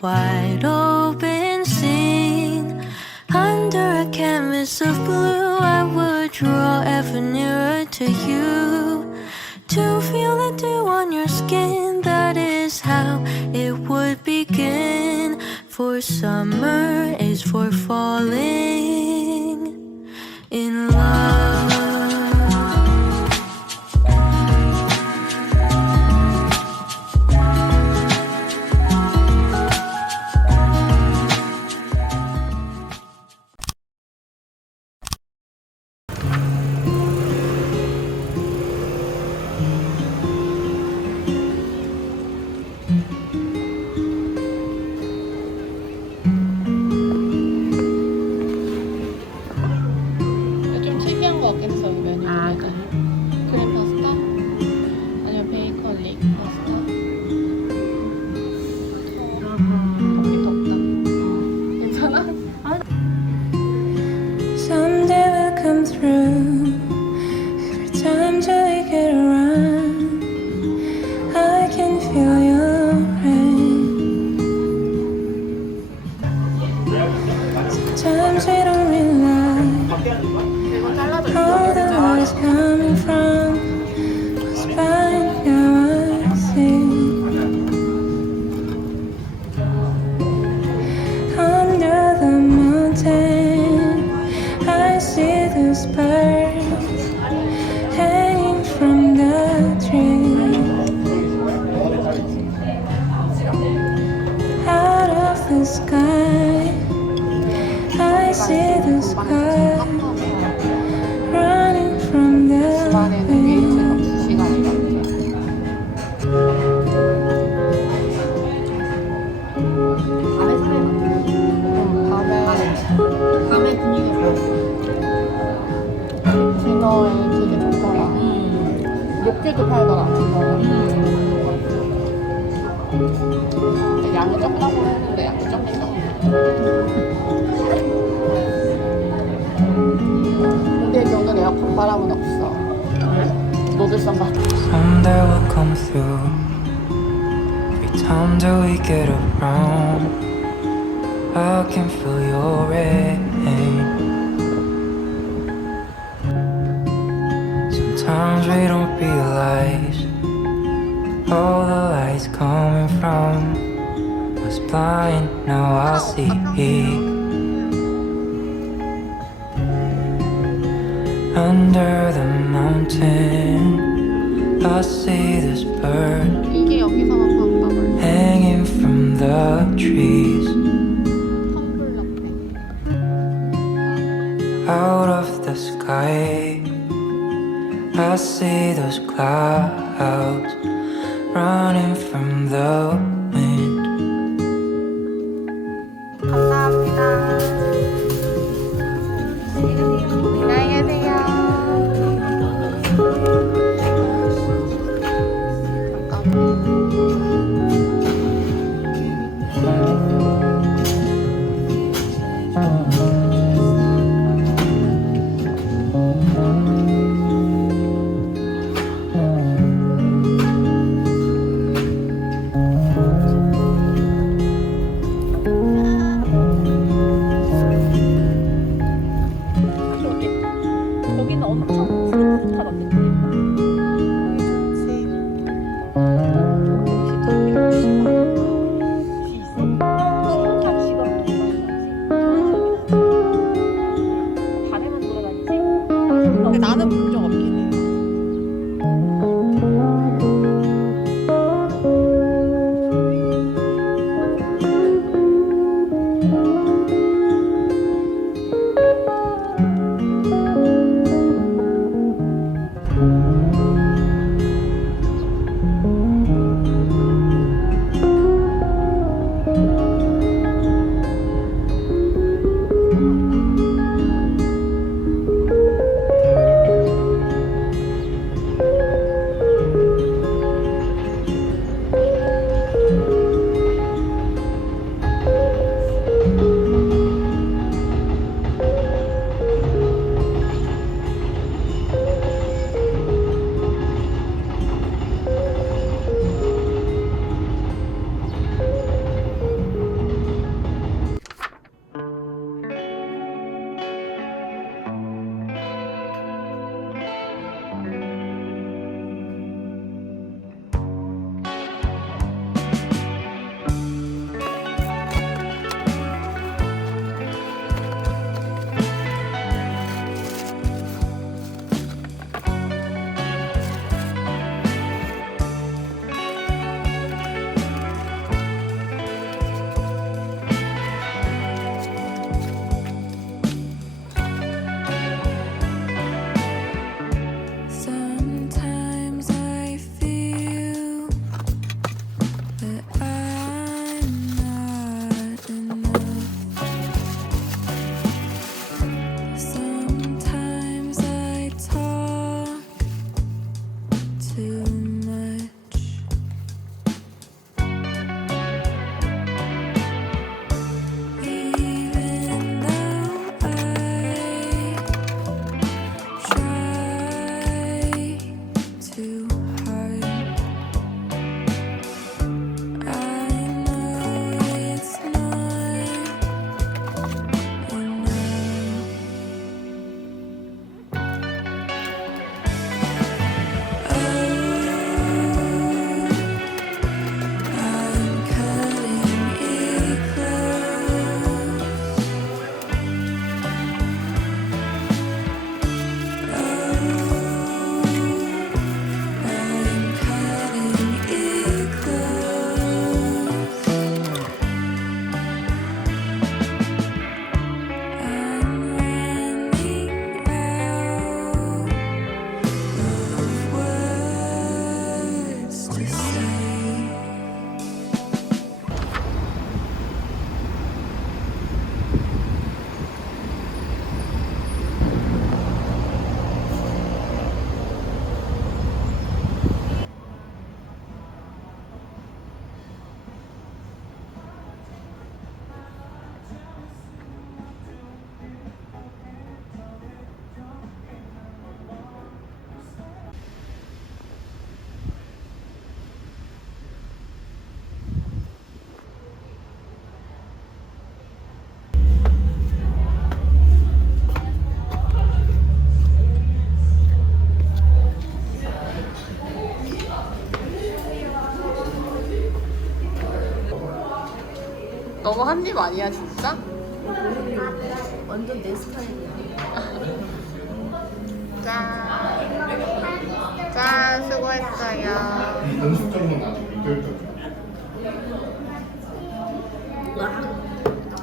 wide Sometimes we don't realize how the world's gone. 이 되게 좋더라. 녹제도 팔더라, 그거. 근데 양이 적다고 했는데 양이 적긴 적네. 근데 저는 에어컨 바람은 없어. 너들 싼가? Someday we'll come through. Every time do we get around? I can feel your red. Sometimes we don't realize all the lights coming from was blind. Now I see. Under the mountain, I see this bird. 너무 한 입 아니야 진짜? 완전 내 스타일이야. 짠. 짠 수고했어요.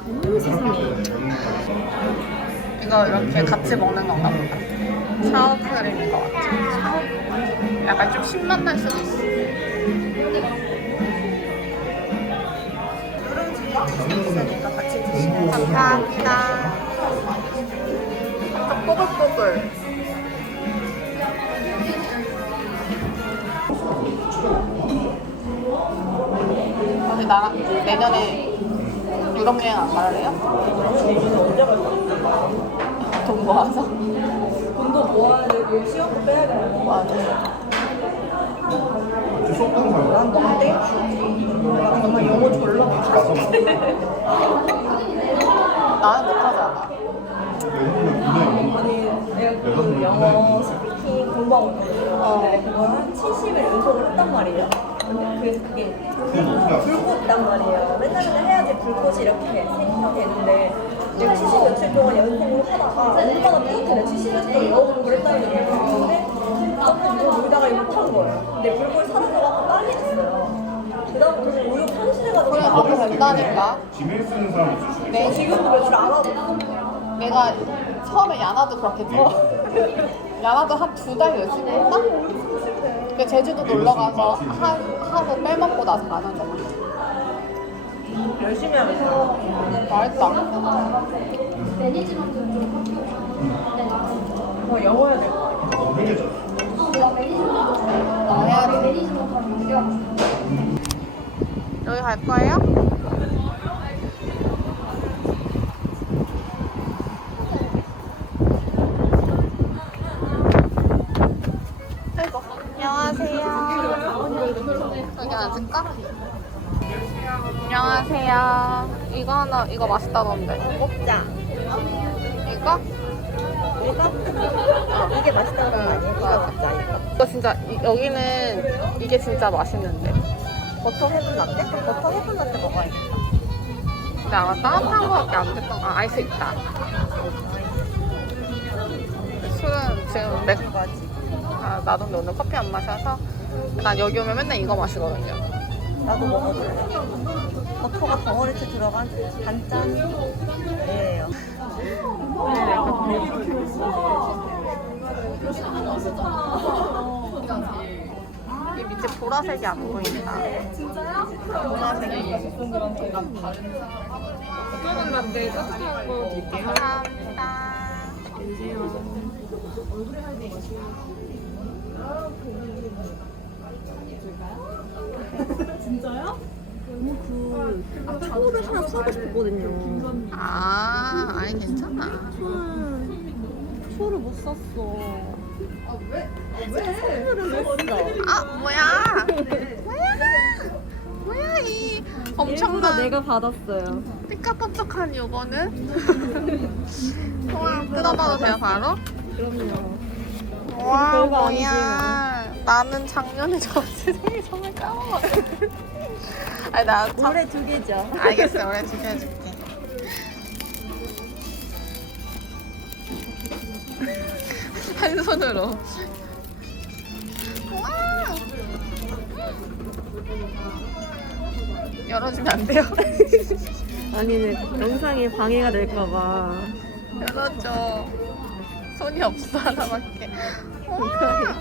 나도 이거 이렇게 같이 먹는 건가 보다. 샤워 크림인 것 같아. 샤워. 약간 좀 신맛 날 수도 있어. 감사합니다. 좀 뽀글뽀글. 혹시 나랑 내년에 유럽 여행 안 갈래요? 돈 모아서? 돈도 모아야 되고 시험도 빼야 되고. 맞아. 난 너무 땡큐지. 나 정말 영어 졸라. 나는 못하지 않아. 아니 내가 그 영어 스피킹 공부하고 있거든요. 근데 그걸 한 70일 연속을 했단 말이에요. 근데 그래서 그게 불꽃이란 말이에요. 맨날 맨날 해야지 불꽃이 이렇게 생성되는데 내가 70 며칠 동안 연습을 하다가 얼마나 뿌듯해. 70 며칠 동안 영어 공부를 했다는 거예요. 근데 불꽃이 사라져서 빨리 됐어요. 그다음부터 우유 편실해가지고 그냥 그렇게 된다니까. 지메일 쓰는 사람 있을 수 내, 지금도 며칠 안 하고 내가 처음에 야나도 그렇게 했어. 야나도 한 두 달 열심히 했나? 그 제주도 놀러 가서 한, 하고 빼먹고 나서 안한 거야. 열심히 하면서 맛있다. 더 영어 해야 될것 같아요. 어, 갈 거예요? 아이고, 안녕하세요. 여기 앉을까? 안녕하세요. 이거 하나, 이거 맛있다던데. 먹자. 이거? 이거? 이게 맛있다는 거? 이거 맞아. 먹자, 이거. 이거 진짜, 이- 여기는 이게 진짜 맛있는데. 버터 헤븐 라떼? 그럼 버터 헤븐 라떼 먹어야겠다. 근데 아마 따뜻한 거밖에 안 됐던 거. 아, 아이스 있다. 술은 지금 맥. 아, 나도 근데 오늘 커피 안 마셔서 난 여기 오면 맨날 이거 마시거든요. 나도 먹어볼래. 버터가 덩어리째 들어간 단짠이에요. 이 밑에 보라색이 안 보인다. 보라색이. 감사합니다. 초를 하나 사고 싶거든요. 아, 아니 괜찮아. 초를 못 샀어. 선물을 했어. 아, 뭐야? 뭐야? 뭐야 이 엄청난 내가 받았어요. 삐까뻔쩍한 요거는? 우와, 뜯어봐도 돼요 바로? 그럼요. 와 별거 뭐야 나는 작년에 저 세상에 정말 까먹었어 아니 나 참... 올해 두 개죠. 알겠어 올해 두개 해줄게 한 손으로 와 열어주면 안 돼요? 아니네 영상에 방해가 될까봐. 열어줘. 손이 없어 하나밖에. 우와.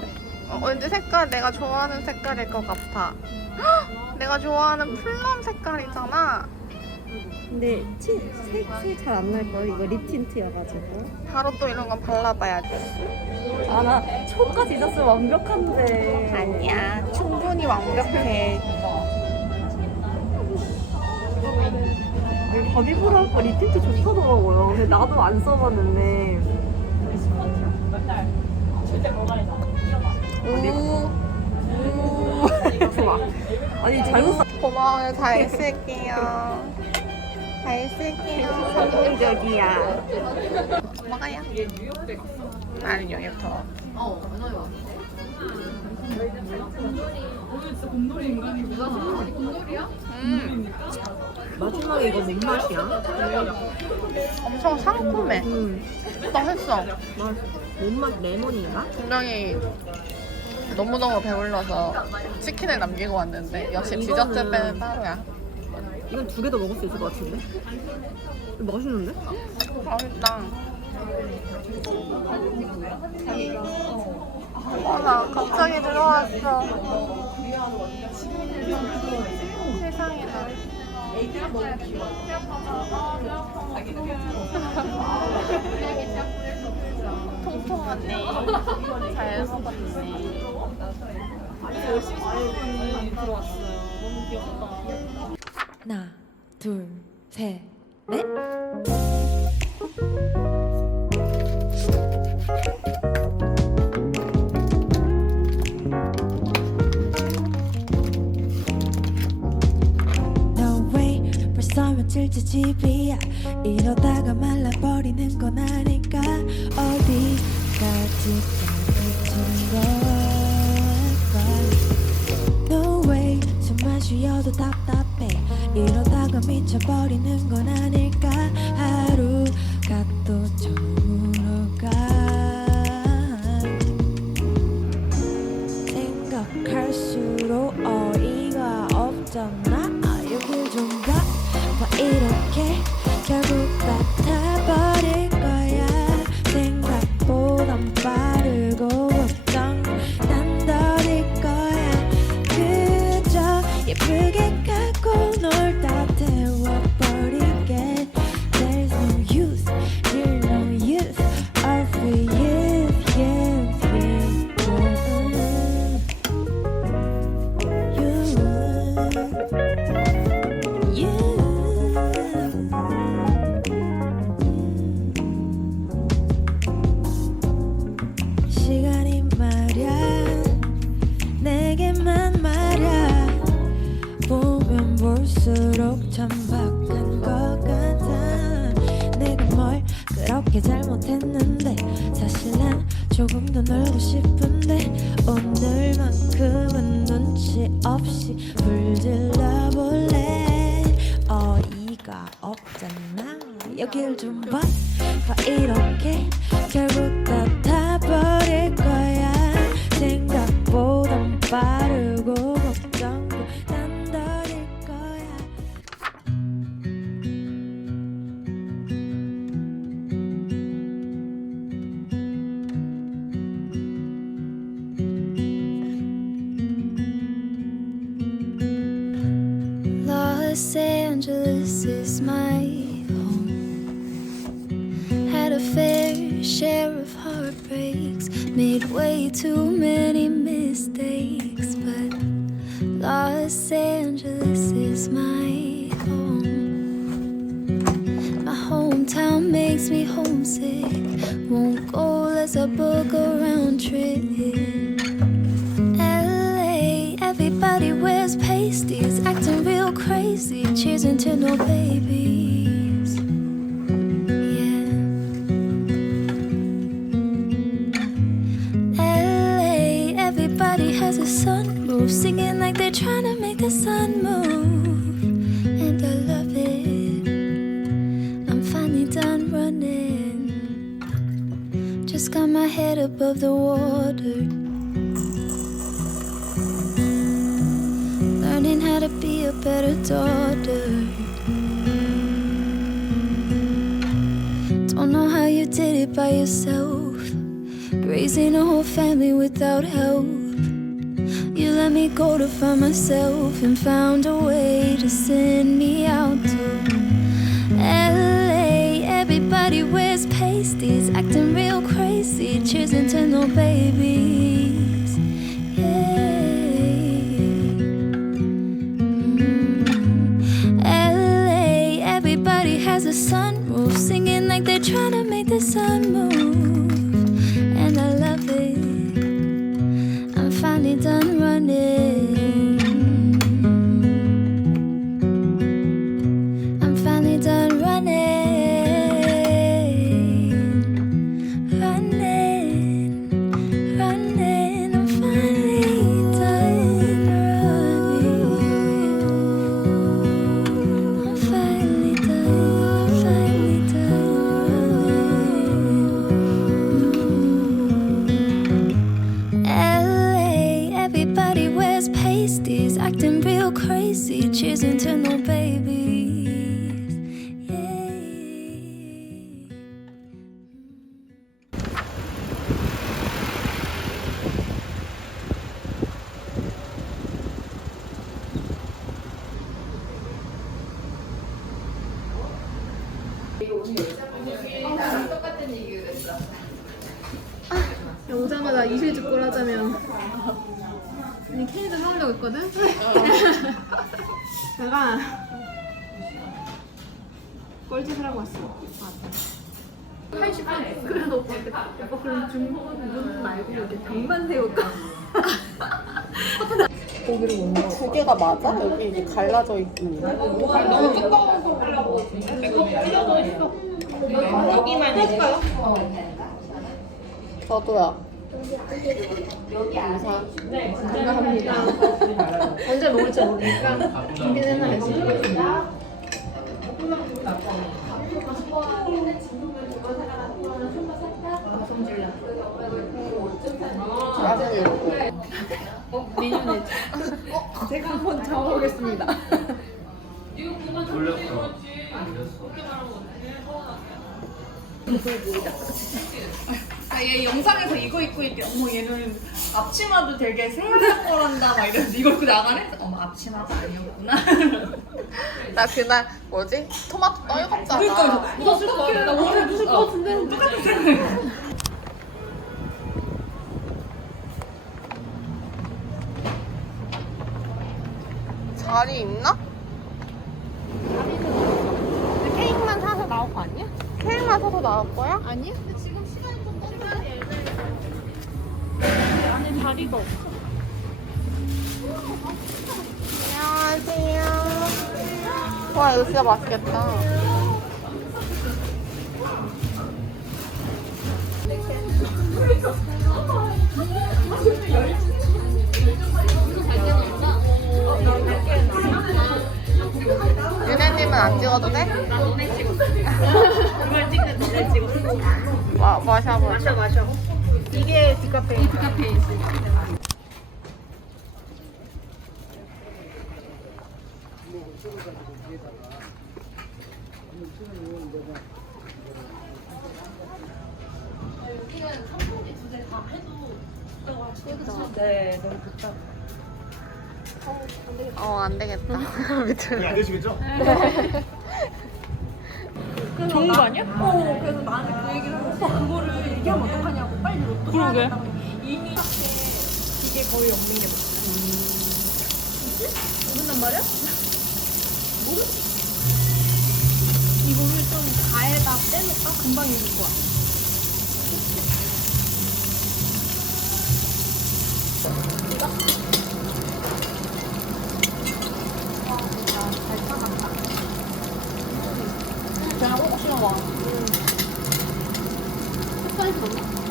어, 왠지 색깔 내가 좋아하는 색깔일 것 같아. 헉! 내가 좋아하는 플럼 색깔이잖아. 근데 색이 잘 안날 걸. 이거 립 틴트여가지고. 바로 또 이런 건 발라봐야지. 아 나 초까지 있었으면 완벽한데. 아니야. 충분히 완벽해. 바비브라우가 립 틴트 좋더라고요. 근데 나도 안 써봤는데. 우. 좋아. 아니 잘못 사. 고마워요. 잘 쓸게요. 잘 쓸게요. 성공적이야. 먹어요. 나는 영역터. 음. 마지막에 이거 뭔 맛이야? 엄청 상큼해. 음, 맛있어. 맛, 뭔맛 레몬인가? 분명히 너무너무 배불러서 치킨을 남기고 왔는데 역시 아, 디저트 빼는 따로야. 이건 두 개 더 먹을 수 있을 것 같은데? 맛있는데? 맛있다. 어나 갑자기 들어왔어. 세상에나. 통통하네. 잘 속았네. 열심히 들어왔어요. 너무 귀엽다. 하나, 둘, 셋, 넷. No way, 벌써 며칠째 집이야. 이러다가 말라버리는 건 아닐까? 어디까지 가비치는 걸까? No way, 숨만 쉬어도 답답해 이러다가 미쳐버리는 건 아닐까? 하루가 또 And found a way to send me out to LA. Everybody wears pasties, acting real crazy, cheers know. no acting real crazy, cheers into no baby. 맞아? 여기 이게 갈라져 있는 거. 너무 뜯어서 여기만 해줄까요? 저도요. 언제 먹을지 모르니까 준비는 해놔야지 나 중에 먹고. 제가 한번 잡아보겠습니다. 아, 얘 영상에서 이거 입고 있게 어머 얘는 앞치마도 되게 세련된 거란다. 막 이러면서 이거 입고 나가네? 어머 앞치마가 아니었구나. 나 그날 뭐지? 토마토 떨궜잖아. 그러니까 묻었을 것 같아 나 원래 묻을 것 같은데? 똑같은 생각 자리 있나? 케이크만 사서 나올 거 아니야? 케이크만 사서 나올 거야? 아니야? 안에 자리가 없어. 안녕하세요. 와, 이거 진짜 맛있겠다. 유나님은 안 찍어도 돼? 그걸 찍는 잘 찍어 와, 마셔봐. 마셔 마셔 이게 디카페인 디카페인 네, 너무 좋다. 어, 안 되겠다. 밑으로. 안 되시겠죠? 좋은 거 아니야? 어, 그래서 나한테 그 얘기를 하고 오빠 그거를 얘기하면 어떡하냐고 빨리 로또 사야 그러게. 된다고 이미 이게 거의 없는 게 맞아 뭐지? 모른단 말이야? 모르지 이거를 좀 가에다 빼놓을까? 금방 익을 거야 그냥 혹시나 와 나는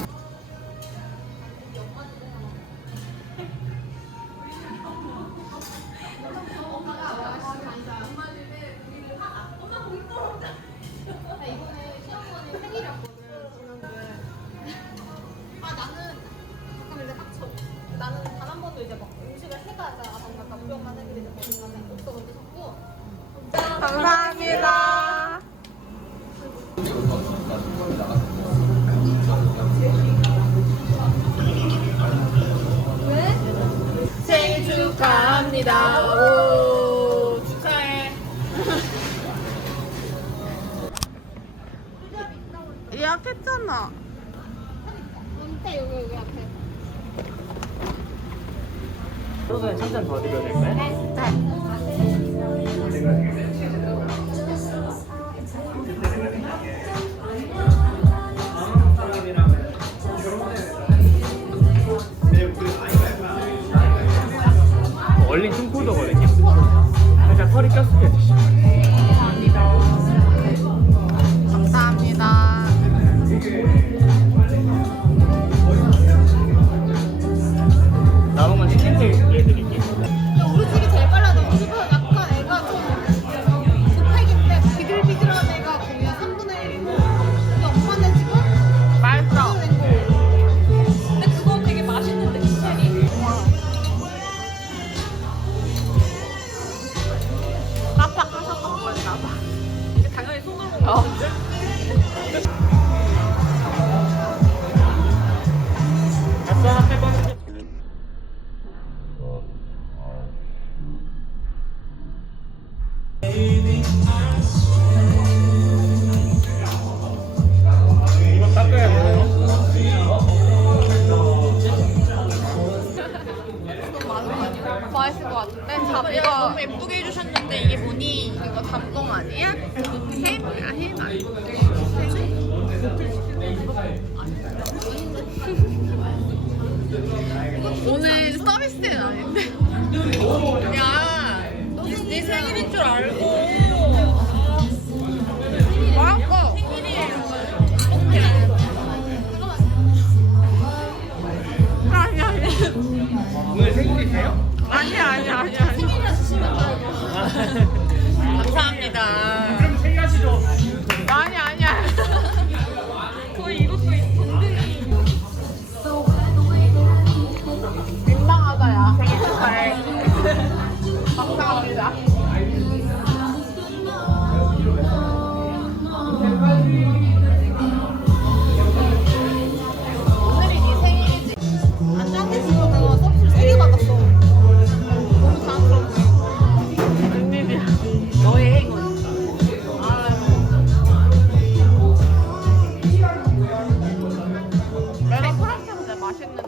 밑에 여기 여기 앞에 소주는 한잔 더 드려야 될까요? 원래 춤포도거든요. 살짝 털이 꼈을 때 드시면 맛있는